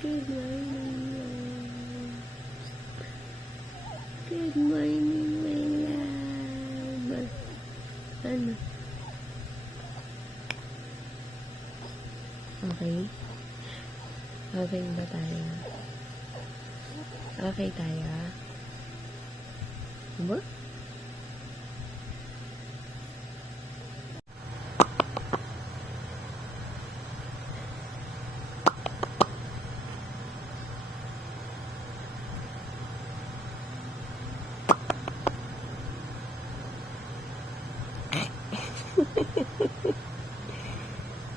Good morning. Good morning, my love. Ano? Okay? Okay ba tayo? Okay tayo? Diba?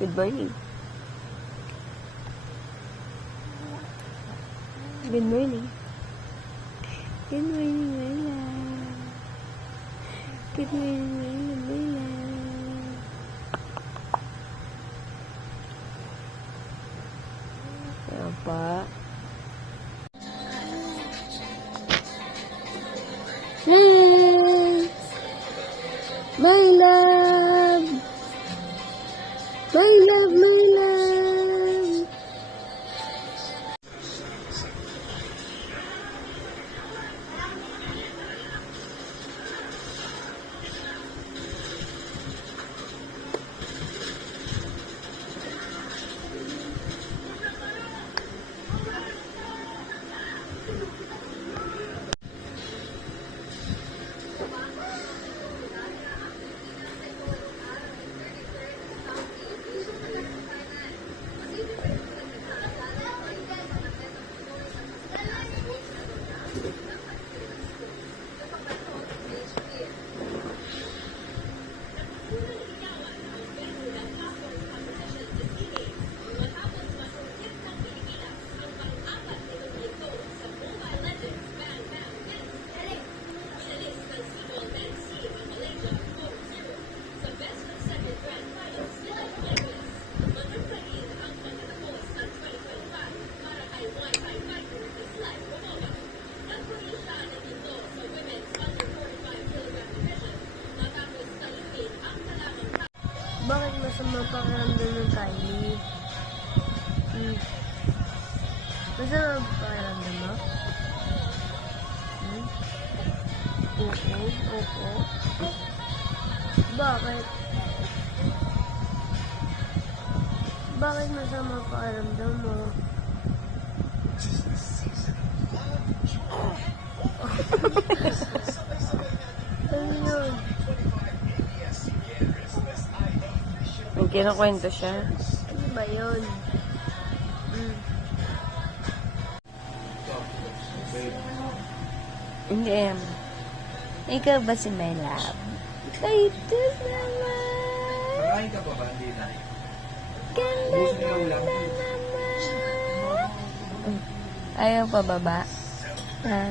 Good morning. Good morning. Good morning, my love. Good morning, my love. Apa? Hey! My love! My love, my love! Bakit masama pakiramdam ng Kylie? Masama pakiramdam mo? Oo. Bakit? Bakit masama pakiramdam mo? Ano yun? May kinukwento siya. Ano ba yun? Hindi. Ikaw ba si my love? Ito naman. Nakain ka pa ba? Hindi na. Ganda naman. Ayaw pa baba? Ha?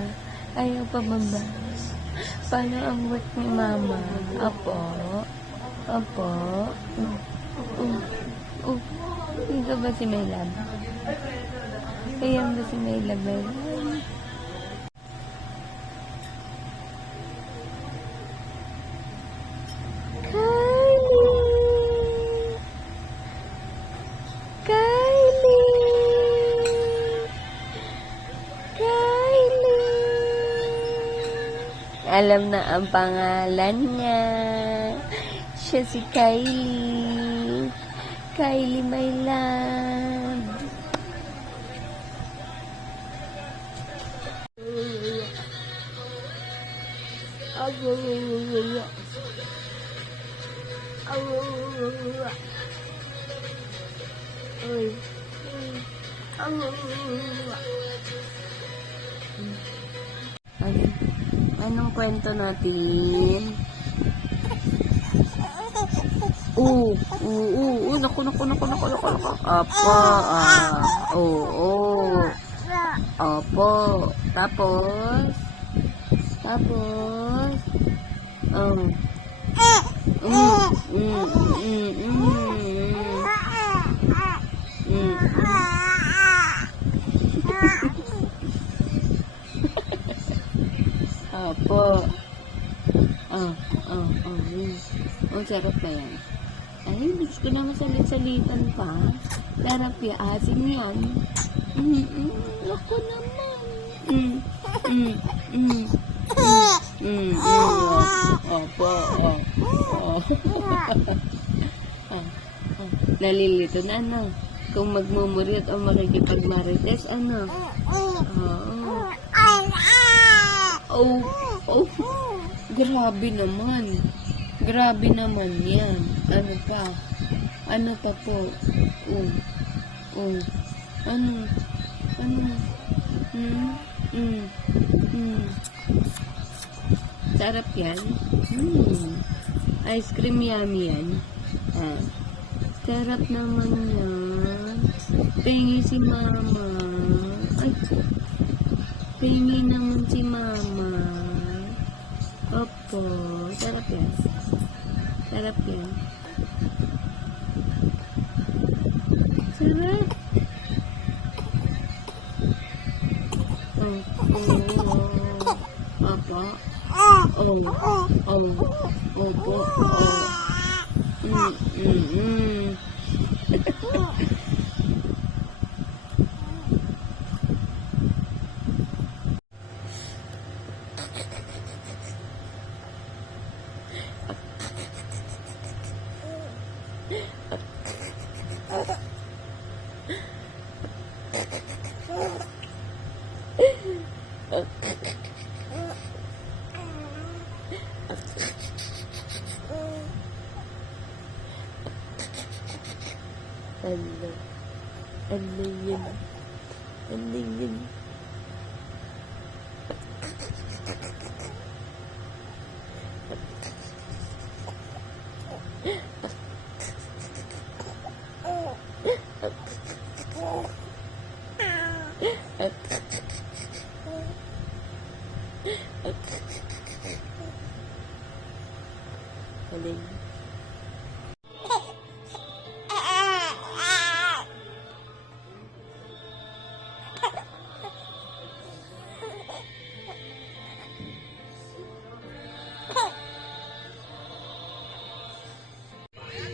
Ayaw pa baba? Paano ang work ni mama? Apo? Apo? Ikaw ba si my love? Ayaw ba si my love? Alam na ang pangalan niya. Siya si Kylie. Kylie, my love. Anong kwento natin? Naku. Opo. Tapos? Opo. Ang sarap na yan. Ay, gusto na masalit-salitan pa. Therapy, asin yan. Ako naman. Opo. Nalilito na, ano? Kung magmumurit o makikipagmarites, ano? Oh, grabe naman. Grabe naman yan. Ano pa? Ano pa po? Ano? Sarap yan. Ice cream yummy yan. Sarap naman yan. Pengi si mama. Ay, pengi naman si mama. Opo, sarap yan. Sarap yan. Sarap. Opo. Opo. Ano yun?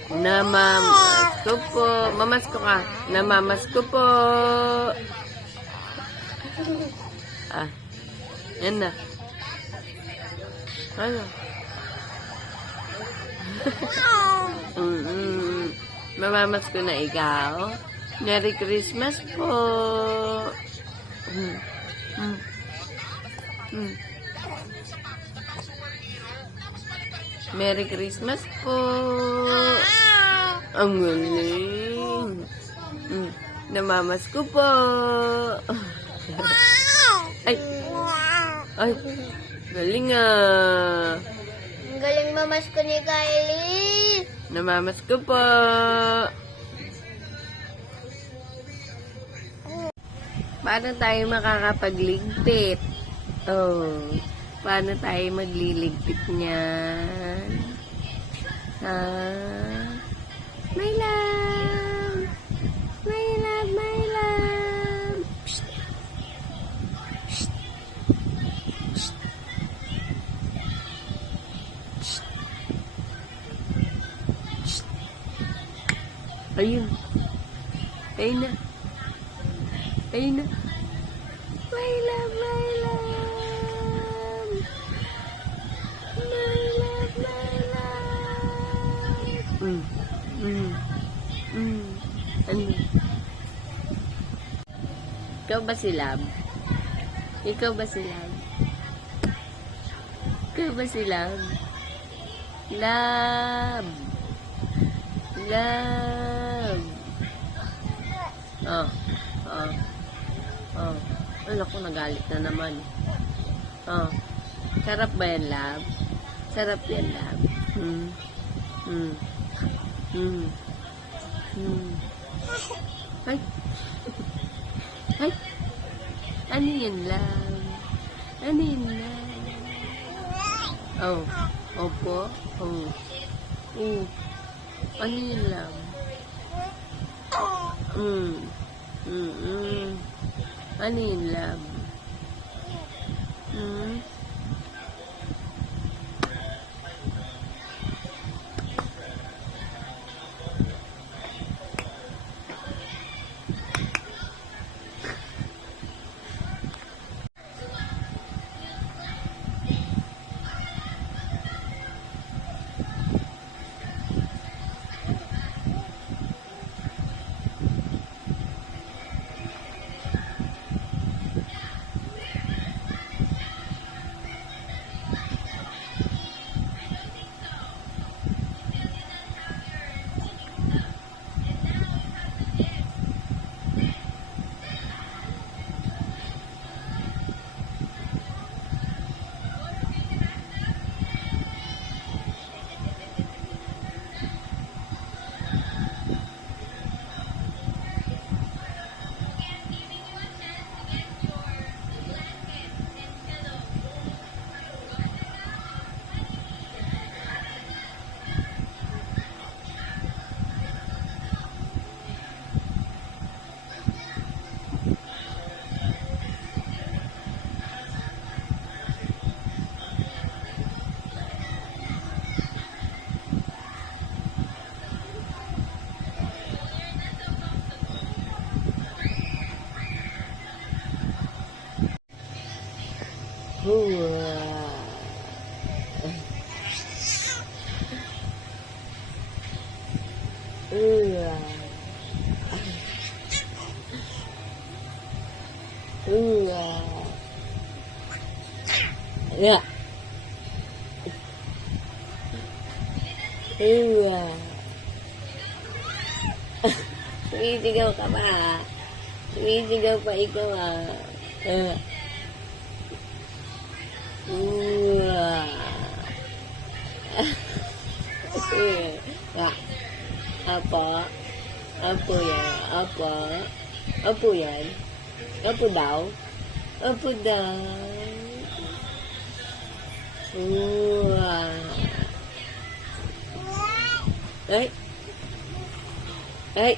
Namamasko po. Mamasko ka. Namamasko po. Yan na. Ano? Mamamasko na ikaw. Merry Christmas po. Merry Christmas po. Ang galing. Namamasko po. Ay, galing ah. Ang galing mamasko ni Kylie. Namamasko po. Paano tayo makakapagligpit? Paano tayo magliligpit niyan? My love! My love, my love! Psst. Psst. Psst. Psst. Psst. Ayun. Ayun na. Ayun na. My love, my love. My love, my love. Ano? Ikaw ba si Lab? Ikaw ba si Lab? Ikaw ba si Lab? Lab! Lab! Ano ko, nagalit na naman. Sarap ba yan, Lab? Sarap yan, Lab. Ay! Ay! Ano yan, Lab? Ano yan, Lab? Opo. Ano yan, Lab? Ano yun, Lab? Yeah. Sumisigaw ka pa. Sumisigaw pa ikaw Apa? Apa yan? Apa? Apo yan? Apo daw? Apo daw? Ay! Ay!